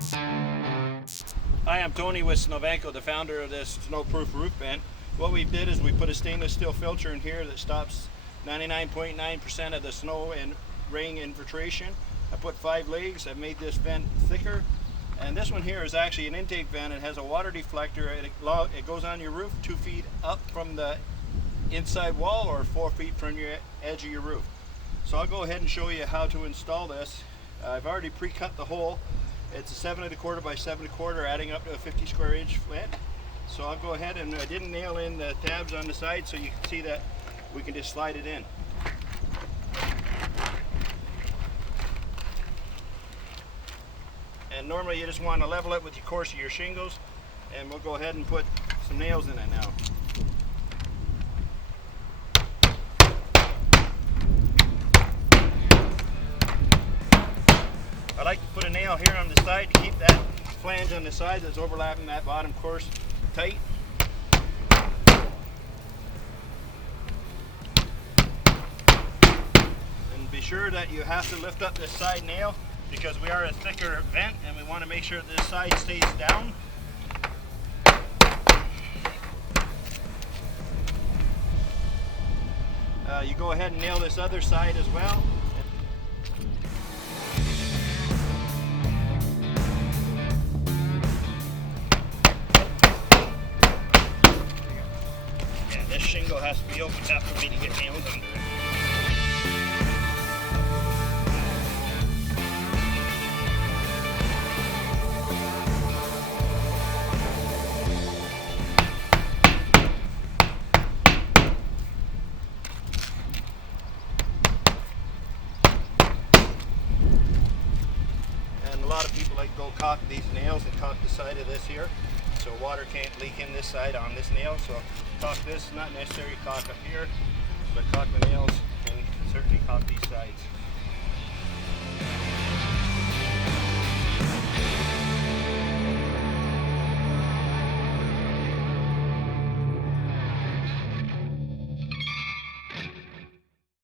Hi, I'm Tony with SNOWVENTCO, the founder of this snow-proof roof vent. What we did is we put a stainless steel filter in here that stops 99.9% of the snow and rain infiltration. I put 5 legs. I made this vent thicker, and this one here is actually an intake vent. It has a water deflector. It goes on your roof 2 feet up from the inside wall or 4 feet from your edge of your roof. So I'll go ahead and show you how to install this. I've already pre-cut the hole. It's a 7 1/4 by 7 1/4, adding up to a 50 square inch flint. So I'll go ahead, and I didn't nail in the tabs on the side, so you can see that we can just slide it in. And normally you just want to level it with the course of your shingles, and we'll go ahead and put some nails in it now. I like to put a nail here on the side to keep that flange on the side that's overlapping that bottom course tight. And be sure that you have to lift up this side nail because we are a thicker vent and we want to make sure that this side stays down. You go ahead and nail this other side as well. This shingle has to be open enough for me to get nails under it. And a lot of people like to go caulk these nails and caulk the side of this here, so water can't leak in this side on this nail. So caulk this, not necessarily caulk up here, but caulk the nails and certainly caulk these sides.